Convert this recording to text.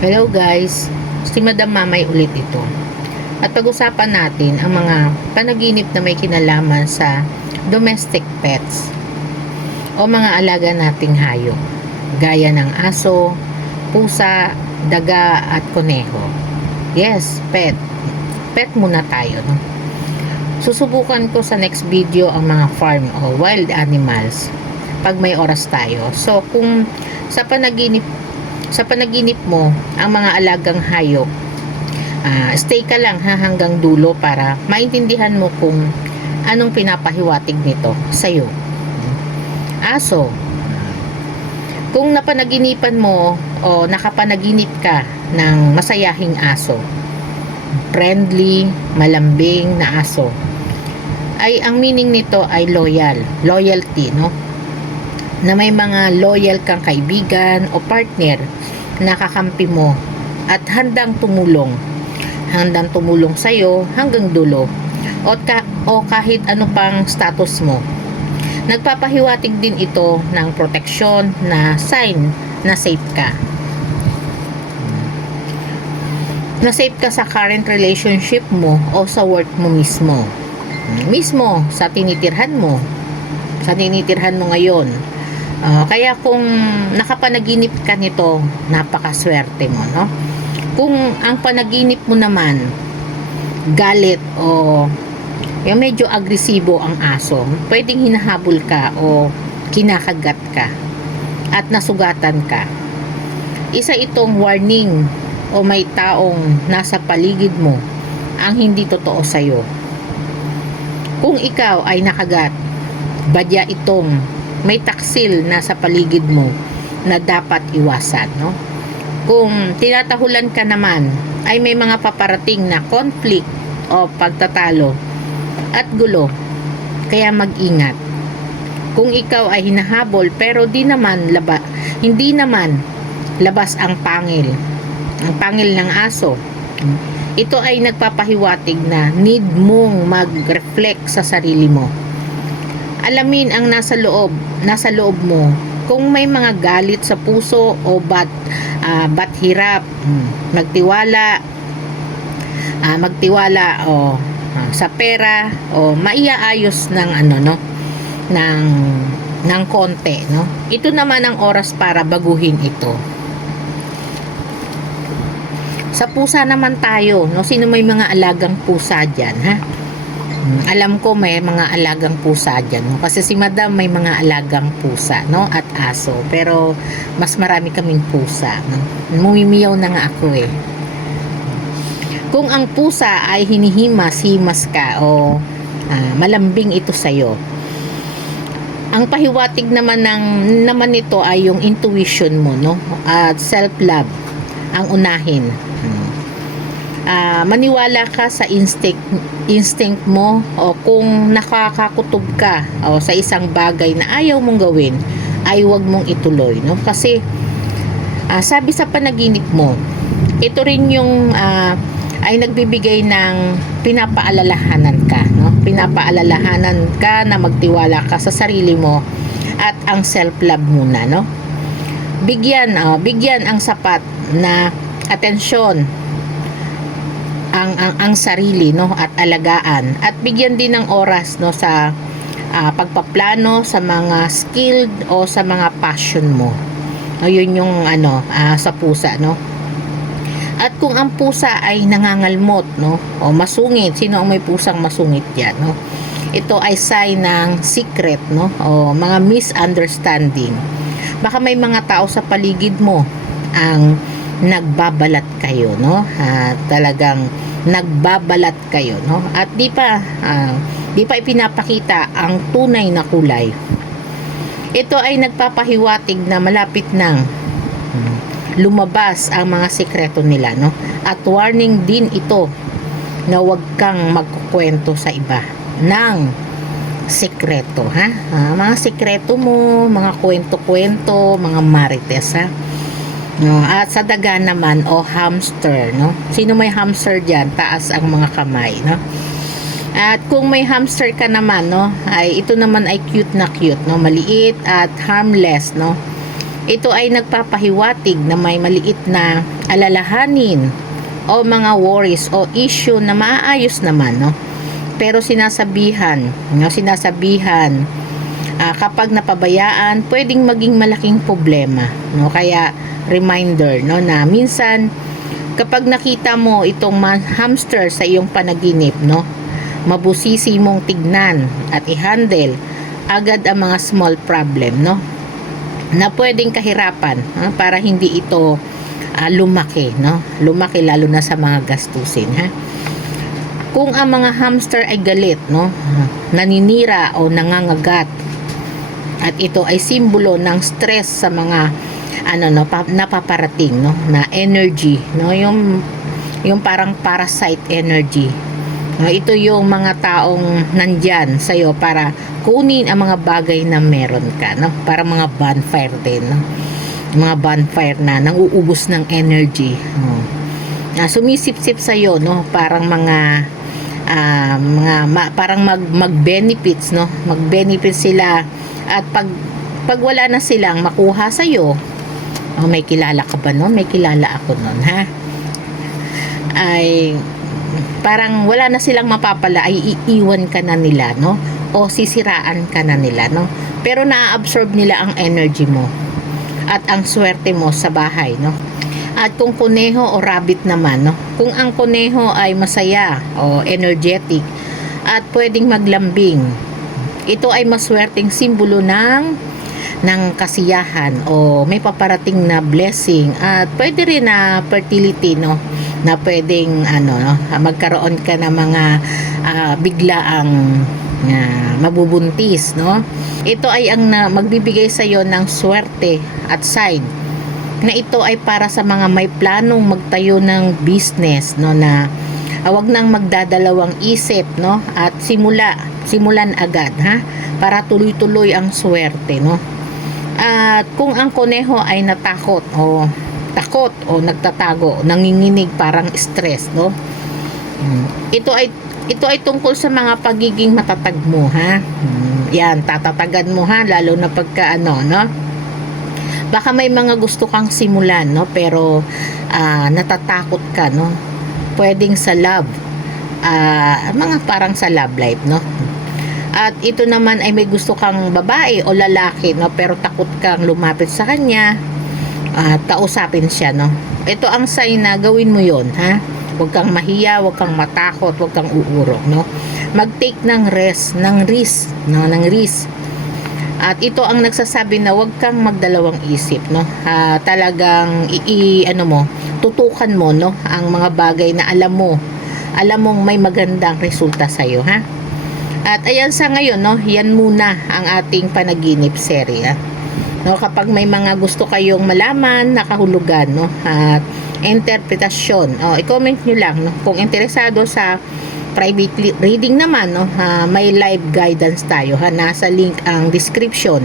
Hello guys, si Madam Mamay ulit ito. At pag-usapan natin ang mga panaginip na may kinalaman sa domestic pets o mga alaga nating hayop, gaya ng aso, pusa, daga at koneho. Yes, pet. Pet muna tayo, no? Susubukan ko sa next video ang mga farm o wild animals pag may oras tayo. So, kung sa panaginip mo ang mga alagang hayop, stay ka lang hanggang dulo para maintindihan mo kung anong pinapahiwatig nito sa'yo. Aso, kung napanaginipan mo o nakapanaginip ka ng masayahing aso, friendly, malambing na aso, ay ang meaning nito ay loyalty, no? Na may mga loyal kang kaibigan o partner na kakampi mo at handang tumulong sa iyo hanggang dulo o kahit ano pang status mo. Nagpapahiwatig din ito ng proteksyon na sign na safe ka. Na safe ka sa current relationship mo o sa work mo mismo. Mismo sa tinitirhan mo ngayon. Kaya kung nakapanaginip ka nito, napakaswerte mo, no? Kung ang panaginip mo naman galit o yung medyo agresibo ang aso, pwedeng hinahabol ka o kinakagat ka at nasugatan ka. Isa itong warning o may taong nasa paligid mo ang hindi totoo sa'yo. Kung ikaw ay nakagat, badya itong may taksil na sa paligid mo na dapat iwasan, no? Kung tinatahulan ka naman, ay may mga paparating na conflict o pagtatalo at gulo, kaya mag-ingat. Kung ikaw ay hinahabol pero hindi naman labas ang pangil ng aso, ito ay nagpapahiwatig na need mong mag-reflect sa sarili mo. Alamin ang nasa loob mo. Kung may mga galit sa puso o bat hirap, magtiwala o sa pera o maiaayos ng ng konti, no? Ito naman ang oras para baguhin ito. Sa pusa naman tayo, no? Sino may mga alagang pusa diyan, ha? Alam ko may mga alagang pusa dyan, no? Kasi si Madam may mga alagang pusa, no? At aso, pero mas marami kaming pusa, no? Mumimiyaw na nga ako eh. Kung ang pusa ay hinihimas ka o malambing ito sa'yo, ang pahiwatig naman nito ay yung intuition mo, no? At self-love ang unahin. Maniwala ka sa instinct mo, o kung nakakakutob ka o sa isang bagay na ayaw mong gawin, ay huwag mong ituloy, no? Kasi sabi sa panaginip mo, ito rin yung ay nagbibigay ng pinapaalalahanan ka, no? Pinapaalalahanan ka na magtiwala ka sa sarili mo at ang self-love muna, no? Bigyan ang sapat na atensyon ang sarili, no, at alagaan, at bigyan din ng oras, no, sa pagpaplano sa mga skilled o sa mga passion mo. Ayun yung sa pusa, no. At kung ang pusa ay nangangalmot, no, o masungit, sino ang may pusang masungit diyan, no? Ito ay sign ng secret, no, o mga misunderstanding. Baka may mga tao sa paligid mo ang nagbabalat kayo, no? Talagang nagbabalat kayo, no? At di pa ipinapakita ang tunay na kulay. Ito ay nagpapahiwatig na malapit nang lumabas ang mga sekreto nila, no? At warning din ito na huwag kang magkukwento sa iba ng sekreto, ha? Mga sekreto mo, mga kwento-kwento, mga marites, ha? No, at sa daga naman o hamster, no? Sino may hamster diyan? Taas ang mga kamay, no? At kung may hamster ka naman, no, ay ito naman ay cute, no? Maliit at harmless, no? Ito ay nagpapahiwatig na may maliit na alalahanin o mga worries o issue na maaayos naman, no? Pero sinasabihan, kapag napabayaan, pwedeng maging malaking problema, no? Kaya reminder, no, na minsan kapag nakita mo itong hamster sa iyong panaginip, no, mabusisi mong tignan at i-handle agad ang mga small problem, no, na pwedeng kahirapan, para hindi ito lumaki, no? Lumaki lalo na sa mga gastusin, ha? Kung ang mga hamster ay galit, no, naninira o nangangagat, at ito ay simbolo ng stress sa mga napaparating, no, na energy, no, yung parang parasite energy, no? Ito yung mga taong nandyan sa'yo para kunin ang mga bagay na meron ka, no? Para mga bonfire din, no? Mga bonfire na nanguubos ng energy, no? Sumisip-sip sa'yo, no? Parang parang mag-benefits, no? Mag-benefits sila, at pag wala na silang makuha sa'yo, may kilala ka ba nun? May kilala ako nun, ha? Ay parang wala na silang mapapala, ay iiwan ka na nila, no? O sisiraan ka na nila, no? Pero na-absorb nila ang energy mo at ang swerte mo sa bahay, no? At kung kuneho o rabbit naman, no? Kung ang kuneho ay masaya o energetic at pwedeng maglambing, ito ay maswerteng simbolo ng kasiyahan o may paparating na blessing, at pwede rin na fertility, no, na pwedeng magkaroon ka ng mga biglaang mabubuntis, no. Ito ay ang magbibigay sa iyo ng swerte at sign na ito ay para sa mga may planong magtayo ng business, no, na wag nang magdadalawang isip, no, at simulan agad, ha, para tuloy-tuloy ang swerte, no. At kung ang kuneho ay takot o nagtatago, nanginginig, parang stress, no, ito ay tungkol sa mga pagiging matatag mo, ha. Yan, tatatagan mo, ha, lalo na pagka no, baka may mga gusto kang simulan, no, pero natatakot ka, no. Pwedeng sa love, mga parang sa love life, no. At ito naman ay may gusto kang babae o lalaki, no, pero takot kang lumapit sa kanya at kausapin siya, no. Ito ang sign na gawin mo yon, ha. Huwag kang mahiya, huwag kang matakot, huwag kang uurok, no. Mag-take ng risk. At ito ang nagsasabi na huwag kang magdalawang isip, no. Talagang tutukan mo, no, ang mga bagay na alam mong may magandang resulta sa iyo, ha. At ayan, sa ngayon, no, yan muna ang ating panaginip serye, no. Kapag may mga gusto kayong malaman, nakahulugan, no, at interpretasyon, i-comment nyo lang, no. Kung interesado sa private reading naman, no, may live guidance tayo, ha. Nasa link ang description